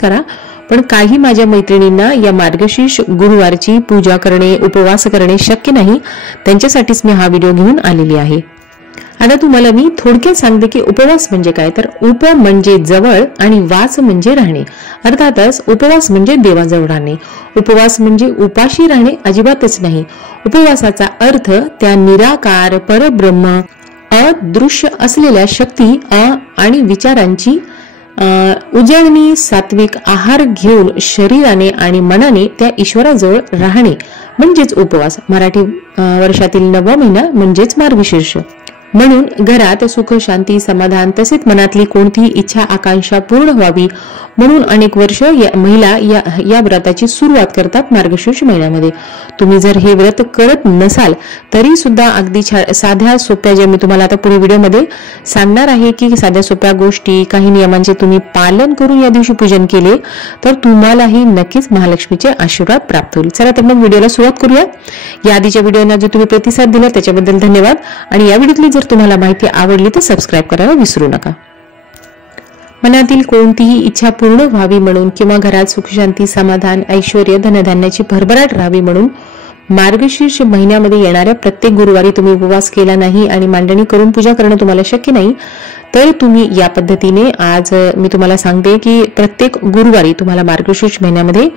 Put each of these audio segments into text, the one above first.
करा। पण काही माझ्या मैत्रिणींना या मार्गशीर्ष गुरुवारची पूजा करणे, उपवास करणे शक्य नाही, त्यांच्यासाठीच मी हा व्हिडिओ घेऊन आलेली आहे। आता तुम्हाला मी थोडक्यात सांगते की उपवास म्हणजे काय। तर उप म्हणजे जवळ आणि वास म्हणजे राहणे। अर्थातच उपवास म्हणजे देवाजवळ राहणे। उपवास म्हणजे उपाशी राहणे अजिबातच नाही। उपवासाचा अर्थ त्या निराकार परब्रह्म अदृश्य असलेल्या शक्ती आणि विचारांची उजळणी, सात्विक आहार घेऊन शरीराने आणि मनाने त्या ईश्वराजवळ राहणे म्हणजेच उपवास। मराठी वर्षातील 9वा महिना म्हणजेच मार्गशीर्ष। म्हणून घरात सुख, शांती, समाधान तसेच मनातली कोणतीही इच्छा आकांक्षा पूर्ण व्हावी म्हणून अनेक वर्ष महिला या व्रताची सुरुवात करतात मार्गशीर्ष महिन्यामध्ये। तुम्ही जर हे व्रत करत नसाल तरी सुद्धा अगदी साध्या सोप्या, जे मी तुम्हाला आता पुढे व्हिडिओमध्ये सांगणार आहे की साध्या सोप्या गोष्टी, काही नियमांचे तुम्ही पालन करून या दिवशी पूजन केले तर तुम्हालाही नक्कीच महालक्ष्मीचे आशीर्वाद प्राप्त होईल। चला तर मग व्हिडिओला सुरुवात करूया। या आधीच्या व्हिडिओना जो तुम्ही प्रतिसाद दिला त्याच्याबद्दल धन्यवाद। आणि या व्हिडिओतली जर तुम्हाला माहिती आवडली तर सबस्क्राईब करायला विसरू नका। मनातील कोणतीही इच्छा पूर्ण व्हावी म्हणून किंवा घरात सुख, शांती, समाधान, ऐश्वर्य, धनधान्याची भरभराट राहावी म्हणून मार्गशीर्ष महिन्यामध्ये येणाऱ्या प्रत्येक गुरुवारी तुम्ही उपवास केला नाही आणि मांडणी करून पूजा करणं तुम्हाला शक्य नाही तर तुम्ही या पद्धतीने, आज मी तुम्हाला सांगते की प्रत्येक गुरुवारी तुम्हाला मार्गशीर्ष महिन्यामध्ये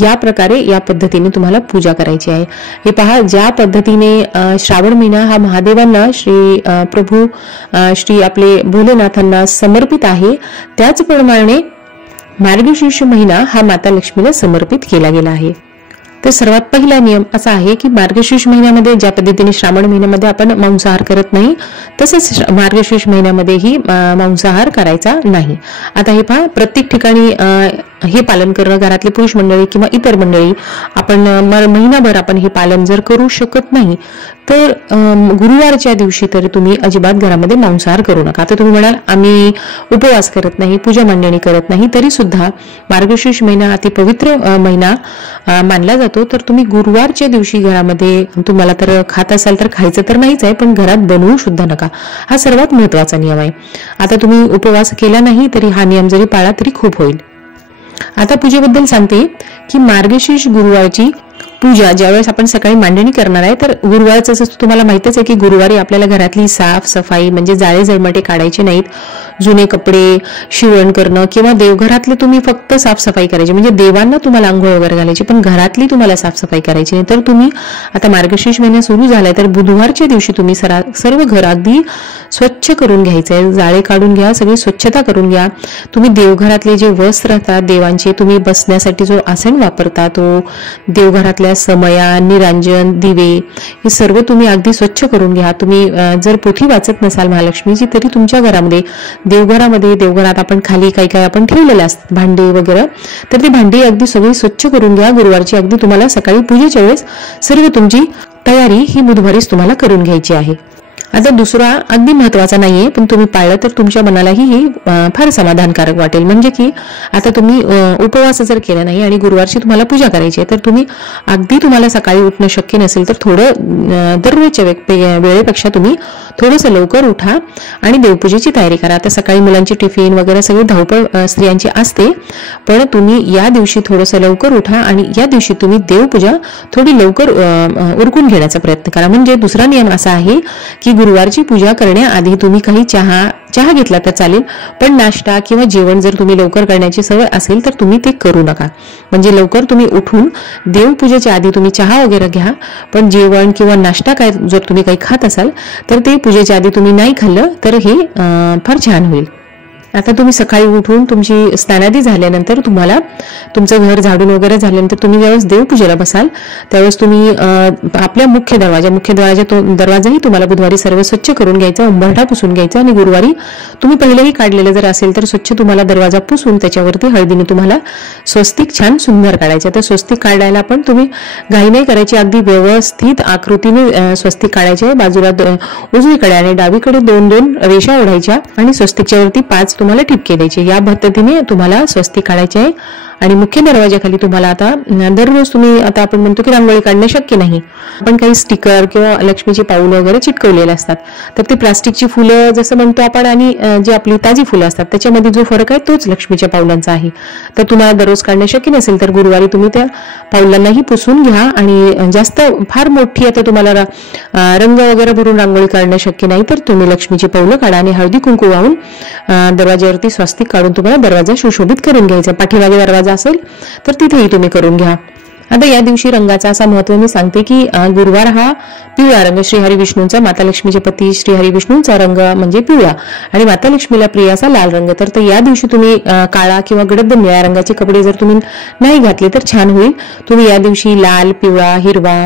या प्रकारे या पद्धतीने तुम्हाला पूजा करायची आहे। हे पहा, ज्या पद्धतीने श्रावण महिना हा महादेवांना प्रभू श्री आपले भोलेनाथांना समर्पित आहे, त्याचप्रमाणे मार्गशीर्ष महिना हा माता लक्ष्मीला समर्पित केला गेला आहे। तर सर्वात पहिला नियम असा आहे की मार्गशीर्ष महिन्यामध्ये ज्या पद्धतीने श्रावण महिन्यामध्ये आपण मांसाहार करत नाही तसेच मार्गशीर्ष महिन्यामध्येही मांसाहार करायचा नाही। आता हे पहा, प्रत्येक ठिकाणी हे पालन करणं, घरातली पुरुष मंडळी किंवा इतर मंडळी आपण महिनाभर आपण हे पालन जर करू शकत नाही तर गुरुवारच्या दिवशी तर तुम्ही अजिबात घरामध्ये मांसाहार करू नका। आता तुम्ही म्हणाल आम्ही उपवास करत नाही, पूजा मांडणी करत नाही, तरी सुद्धा मार्गशीर्ष महिना अति पवित्र महिना मानला जातो। तर तुम्ही गुरुवारच्या दिवशी घरामध्ये तुम्हाला तर खात असाल तर खायचं तर नाहीच आहे, पण घरात बनवू सुद्धा नका, हा सर्वात महत्वाचा नियम आहे। आता तुम्ही उपवास केला नाही तरी हा नियम जरी पाळला तरी खूप होईल। आता पूजेबद्दल सांगते की मार्गशीर्ष गुरुवारची पूजा ज्यावेळेस आपण सकाळी मांडणी करणार आहे तर गुरुवारचं जसं तुम्हाला माहितच आहे की गुरुवारी आपल्याला घरातली साफ सफाई म्हणजे जाळे जळमटे काढायचे नाहीत, जुने कपडे शिवण करणं किंवा देवघरातले तुम्ही फक्त साफसफाई करायची, म्हणजे देवांना तुम्हाला आंघोळ वगैरे घालायची पण घरातली तुम्हाला साफसफाई करायची नाही। तर तुम्ही आता मार्गशीर्ष महिना सुरू झालाय तर बुधवारच्या दिवशी तुम्ही सर्व घर अगदी स्वच्छ करून घ्यायचंय, जाळे काढून घ्या, सगळी स्वच्छता करून घ्या। तुम्ही देवघरातले जे वस्त्र असतात देवांचे, तुम्ही बसण्यासाठी जो आसन वापरता तो, देवघरातल्या समया, निरांजन, दिवे हे सर्व तुम्ही अगदी स्वच्छ करून घ्या। तुम्ही जर पोथी वाचत नसाल महालक्ष्मीची तरी तुमच्या घरामध्ये देवघरात आपण खाली काय आपण ठेवलेले असतात भांडे वगैरे, तर ती भांडी अगदी सगळी स्वच्छ करून घ्या गुरुवारची। अगदी तुम्हाला सकाळी पूजेच्या वेळेस सर्व तुमची तयारी ही बुधवारीच तुम्हाला करून घ्यायची आहे। आता दुसरा अगदी महत्वाचा नाहीये पण तुम्ही पाळलं तर तुमच्या मनालाही हे फार समाधानकारक वाटेल, म्हणजे की आता तुम्ही उपवास जर केला नाही आणि गुरुवारची तुम्हाला पूजा करायची आहे तर तुम्ही अगदी तुम्हाला सकाळी उठणं शक्य नसेल तर थोडं दररोजच्या वेळेपेक्षा तुम्ही थोडंसं लवकर उठा आणि देवपूजेची तयारी करा। आता सकाळी मुलांची टिफिन वगैरे सगळी धावपळ स्त्रियांची असते, पण तुम्ही या दिवशी थोडंसं लवकर उठा आणि या दिवशी तुम्ही देवपूजा थोडी लवकर उरकून घेण्याचा प्रयत्न करा। म्हणजे दुसरा नियम असा आहे की गुरुवारची पूजा करण्याआधी तुम्ही काही चहा घेतला तर चालेल, पण नाश्ता किंवा जेवण जर तुम्ही लवकर करण्याची सवय असेल तर तुम्ही ते करू नका। म्हणजे लवकर तुम्ही उठून देवपूजेच्या आधी तुम्ही चहा वगैरे घ्या, पण जेवण किंवा नाश्ता काय जर तुम्ही काही खात असाल तर ते पूजेच्या आधी तुम्ही नाही खाल्लं तर हे फार छान होईल। आता तुम्ही सकाळी उठून तुमची स्नानादी झाल्यानंतर तुम्हाला तुमचं घर झाडून वगैरे झाल्यानंतर तुम्ही ज्यावेळेस देवपूजेला बसाल त्यावेळेस तुम्ही आपल्या मुख्य दरवाजाही तुम्हाला बुधवारी सर्व स्वच्छ करून घ्यायचा, उंबरठा पुसून घ्यायचा आणि गुरुवारी तुम्ही पहिलेही काढलेलं जर असेल तर स्वच्छ तुम्हाला दरवाजा पुसून त्याच्यावरती हळदीने तुम्हाला स्वस्तिक छान सुंदर काढायचं। तर स्वस्तिक काढायला पण तुम्ही घाई नाही करायची, अगदी व्यवस्थित आकृतीने स्वस्तिक काढायचे। बाजूला उजवीकडे आणि डावीकडे 2-2 रेषा ओढायच्या आणि स्वस्तिकच्या वरती 5 तुम्हाला ठिपके द्यायचे। या पद्धतीने तुम्हाला स्वस्तिक काढायचे आहे आणि मुख्य दरवाजाखाली तुम्हाला आता दररोज तुम्ही आता आपण म्हणतो की रांगोळी काढणं शक्य नाही, पण काही स्टिकर किंवा लक्ष्मीचे पाऊल वगैरे चिटकवलेले असतात, तर ते प्लास्टिकची फुलं जसं म्हणतो आपण आणि जी आपली ताजी फुलं असतात त्याच्यामध्ये जो फरक आहे तोच लक्ष्मीच्या पाऊलांचा आहे. तर तुम्हाला दररोज काढणं शक्य नसेल तर गुरुवारी तुम्ही त्या पाऊलांनाही पुसून घ्या. आणि जास्त फार मोठी आता तुम्हाला रंग वगैरे भरून रांगोळी काढणं शक्य नाही तर तुम्ही लक्ष्मीची पाऊलं काढा आणि हळदी कुंकू वाहून दरवाज्यावरती स्वस्तिक काढून तुम्हाला दरवाजा सुशोभित करून घ्यायचा. पाठीमागे दरवाजा असेल तर तिथेही तुम्ही करून घ्या. आता या दिवशी रंगाचा असा महत्व मी सांगते की गुरुवार हा पिवळा रंग श्रीहरी विष्णूंचा, माता लक्ष्मीचे पती श्रीहरी विष्णूंचा रंग म्हणजे पिवळा आणि माता लक्ष्मीला प्रिय असा लाल रंग. तर या दिवशी तुम्ही काळा किंवा गडद निळ्या रंगाचे कपडे जर तुम्ही नाही घातले तर छान होईल. तुम्ही या दिवशी लाल, पिवळा, हिरवा,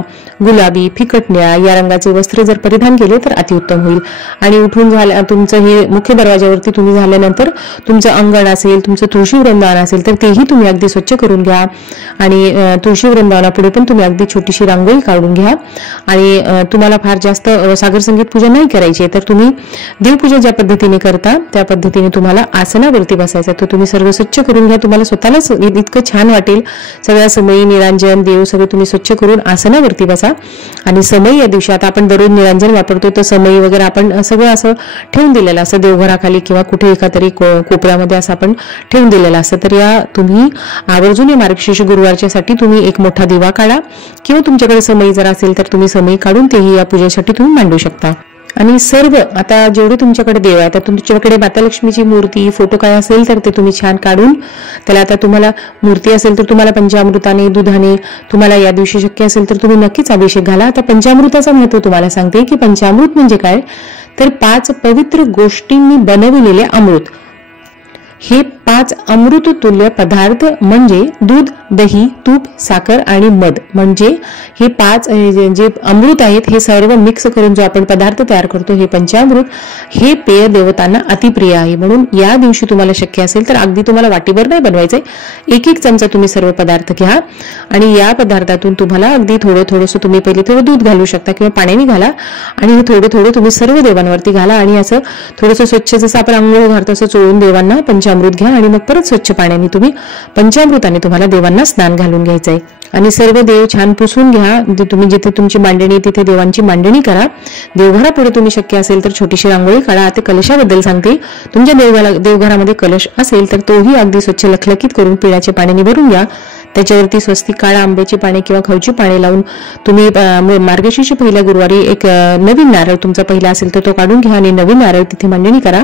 गुलाबी, फिकट निळा या रंगाचे वस्त्र जर परिधान केले तर अतिउत्तम होईल. आणि उठून तुमचं हे मुख्य दरवाजावरती तुम्ही झाल्यानंतर तुमचं अंगण असेल, तुमचं तुळशी वृंदावन असेल तर तेही तुम्ही अगदी स्वच्छ करून घ्या. आणि तुळशी वृंदावनापुढे पण तुम्ही अगदी छोटीशी रांगोळी काढून घ्या. आणि तुम्हाला फार जास्त सागर संगीत पूजा नाही करायची तर तुम्ही देवपूजा ज्या पद्धतीने करता त्या पद्धतीने तुम्हाला आसनावरती बसायचं. तर तुम्ही सर्व स्वच्छ करून घ्या. तुम्हाला स्वतःलाच इतकं छान वाटेल. सगळ्या समयी निरांजन देव सगळे तुम्ही स्वच्छ करून आसनावरती बसा. आणि समय या दिवशी आता आपण दररोज निरांजन वापरतो तर समयी वगैरे आपण सगळं असं ठेवून दिलेलं असं देवघराखाली किंवा कुठे एका तरी कोपऱ्यामध्ये असं आपण ठेवून दिलेलं असतं. तर या तुम्ही आवर्जून मार्गशीर्ष गुरुवारच्या साठी तुम्ही एक मोठा दिवा काढा किंवा तुमच्याकडे समयी जर असेल तर तुम्ही समयी काढून तेही या पूजेसाठी तुम्ही मांडू शकता. आणि सर्व आता जेवढे तुमच्याकडे देव आहे तर तुमच्याकडे माता लक्ष्मीची मूर्ती फोटो काय असेल तर ते तुम्ही छान काढून त्याला आता तुम्हाला मूर्ती असेल तर तुम्हाला पंचामृताने दुधाने तुम्हाला या दिवशी शक्य असेल तर तुम्ही नक्कीच अभिषेक घाला. आता पंचामृताचं महत्व तुम्हाला सांगते की पंचामृत म्हणजे काय तर 5 पवित्र गोष्टींनी बनविलेले अमृत. हे 5 अमृत तुल्य पदार्थ म्हणजे दूध, दही, तूप, साखर आणि मध म्हणजे हे 5 जे अमृत आहेत हे सर्व मिक्स करून जो आपण पदार्थ तयार करतो हे पंचामृत. हे पेय देवतांना अतिप्रिय आहे. म्हणून या दिवशी तुम्हाला शक्य असेल तर अगदी तुम्हाला वाटीभर नाही बनवायचंय, 1-1 चमचा तुम्ही सर्व पदार्थ घ्या आणि या पदार्थातून तुम्हाला अगदी थोडंसं तुम्ही पहिले थोडं दूध घालू शकता किंवा पाण्याने घाला आणि हे थोडं तुम्ही सर्व देवांवरती घाला आणि असं थोडंसं स्वच्छ जसं आपण अंघोळ घालतो तसं चोळून देवांना पंचामृत घ्या आणि मग परत स्वच्छ पाण्याने तुम्ही पंचामृताने तुम्हाला देवांना स्नान घालून घ्यायचंय. आणि सर्व देव छान पुसून घ्या. तुम्ही जिथे तुमची मांडणी तिथे देवांची मांडणी करा. देवघरापुढे तुम्ही शक्य असेल तर छोटीशी रांगोळी काढा. आता कलशाबद्दल सांगते. तुमच्या देवघरामध्ये कलश असेल तर तोही अगदी स्वच्छ लखलखीत करून पिळ्याच्या पाण्याने भरून घ्या. त्याच्यावरती स्वस्तिक काळा आंब्याची पाने किंवा खवची पाने लावून तुम्ही मार्गशीर्ष पहिल्या गुरुवारी एक नवीन नारळ तुमचा पहिला असेल तर तो काढून घ्या आणि नवीन नारळ तिथे मांडणी करा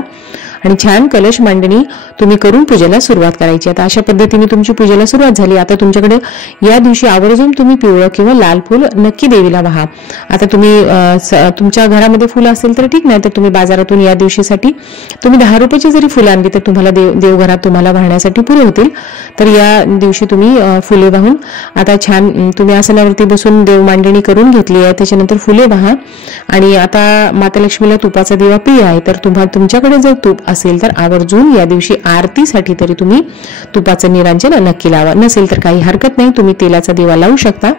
आणि छान कलश मांडणी तुम्ही करून पूजेला सुरुवात करायची. आता अशा पद्धतीने तुमची पूजेला सुरुवात झाली. आता तुमच्याकडे या दिवशी आवर्जून तुम्ही पिवळं किंवा लाल फुल नक्की देवीला वाहा. आता तुम्ही तुमच्या घरामध्ये फुलं असेल तर ठीक, नाही तर तुम्ही बाजारातून या दिवशीसाठी तुम्ही 10 रुपयाची जरी फुलं आणली तर तुम्हाला देवघरात तुम्हाला वाहण्यासाठी पुरे होतील. तर या दिवशी तुम्ही फुले वाहून आता छान तुम्ही आसनावरती बसून देव मांडणी करून घेतली आहे. त्याच्यानंतर फुले वाहा आणि आता माता लक्ष्मीला तुपाचा दिवा प्रिय आहे तर तुमच्याकडे जर तूप असेल तर आवर्जून या दिवशी आरतीसाठी तरी तुम्ही तुपाचं निरांजन नक्की लावा. नसेल तर काही हरकत नाही, तुम्ही तेलाचा दिवा लावू शकता.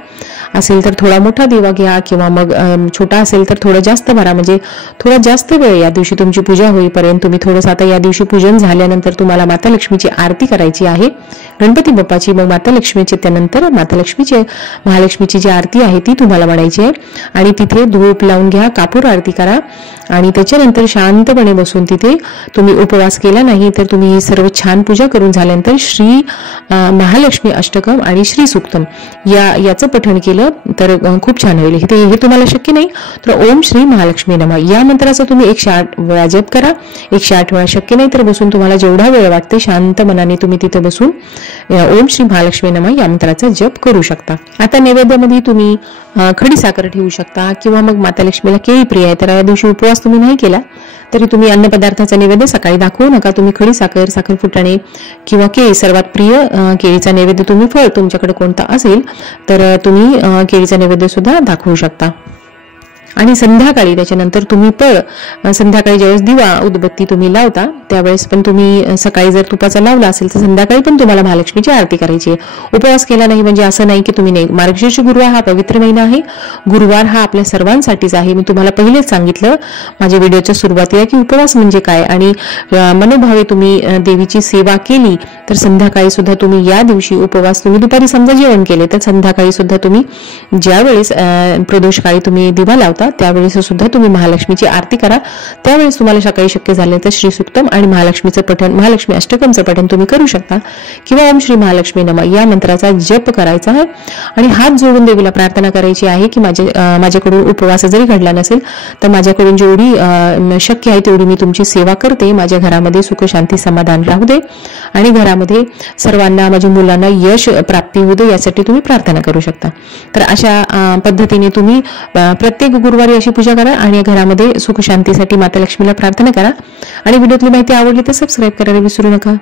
असेल तर थोडा मोठा दिवा घ्या किंवा मग छोटा असेल तर थोडं जास्त भरा, म्हणजे थोडा जास्त वेळ या दिवशी तुमची पूजा होईपर्यंत तुम्ही थोडंसं. आता या दिवशी पूजन झाल्यानंतर तुम्हाला माता लक्ष्मीची आरती करायची आहे, गणपती बाप्पाची, मग माता लक्ष्मीची, त्यानंतर माता लक्ष्मीची महालक्ष्मीची जी आरती आहे ती तुम्हाला म्हणायची आहे. आणि तिथे धूप लावून घ्या, कापूर आरती करा आणि त्याच्यानंतर शांतपणे बसून तिथे तुम्ही उपवास केला नाही तर तुम्ही सर्व छान पूजा करून झाल्यानंतर श्री महालक्ष्मी अष्टकम आणि श्री सूक्तम याचं पठण केलं तर खूप छान होईल. हे तुम्हाला शक्य नाही तर ओम श्री महालक्ष्मी नमः या मंत्राचा तुम्ही 108 वेळा जप करा. 108 वेळा शक्य नाही तर बसून तुम्हाला जेवढा वेळ वाटते शांत मनाने तुम्ही तिथे बसून ओम श्री महालक्ष्मी नमः या मंत्राचा जप करू शकता. आता नैवेद्यामध्ये तुम्ही खडी साखर ठेवू शकता किंवा मग माता लक्ष्मीला केळी प्रिय आहे तर या दिवशी उपवास तुम्ही नाही केला तरी तुम्ही अन्न पदार्थाचा नैवेद्य सकाळी दाखवू नका. तुम्ही खडी साखर फुटाणे किंवा केळी, सर्वात प्रिय केळीचा नैवेद्य तुम्ही फळ तुमच्याकडे कोणता असेल तर तुम्ही केळीचा नैवेद्य सुद्धा दाखवू शकता. आणि संध्याकाळी त्याच्यानंतर तुम्ही संध्याकाळी ज्यावेळेस दिवा उदबत्ती तुम्ही लावता त्यावेळेस पण तुम्ही सकाळी जर तुपाचा लावला असेल तर संध्याकाळी पण तुम्हाला महालक्ष्मीची आरती करायची आहे। उपवास केला नाही म्हणजे असं नाही की तुम्ही नाही। मार्गशीर्ष गुरुवार हा पवित्र महिना आहे, गुरुवार हा आपल्या सर्वांसाठीच आहे। मी तुम्हाला पहिलेच सांगितलं माझ्या व्हिडिओच्या सुरुवातीला की उपवास म्हणजे काय, आणि मनोभावे तुम्ही देवीची सेवा केली तर संध्याकाळी सुद्धा तुम्ही या दिवशी उपवास, तुम्ही दुपारी समजा जेवण केले तर संध्याकाळी सुद्धा तुम्ही ज्यावेळेस प्रदोष काळी तुम्ही दिवा लावता त्यावेळेस सुद्धा तुम्ही महालक्ष्मीची आरती करा। त्यावेळेस तुम्हाला सकाळी शक्य झाले तर श्री सूक्तम आणि महालक्ष्मीचं पठण, महालक्ष्मी अष्टकमचं पठण तुम्ही करू शकता, किंवा ओम श्री महालक्ष्मी नमः या मंत्राचा जप करायचा आहे आणि हात जोडून देवीला प्रार्थना करायची आहे की माझ्याकडून उपवास जरी घडला नसेल तर माझ्याकडून जेवढी शक्य आहे तेवढी मी तुमची सेवा करते। माझ्या घरामध्ये सुख शांती समाधान राहू दे आणि घरामध्ये सर्वांना, माझ्या मुलांना यश प्राप्ती होऊ दे यासाठी तुम्ही प्रार्थना करू शकता। तर अशा पद्धतीने तुम्ही प्रत्येक गुरुवारी अशी पूजा करा आणि घरामध्ये सुख शांतीसाठी माता लक्ष्मीला प्रार्थना करा। आणि व्हिडिओतली माहिती आवडली तर सबस्क्राईब करायला विसरू नका।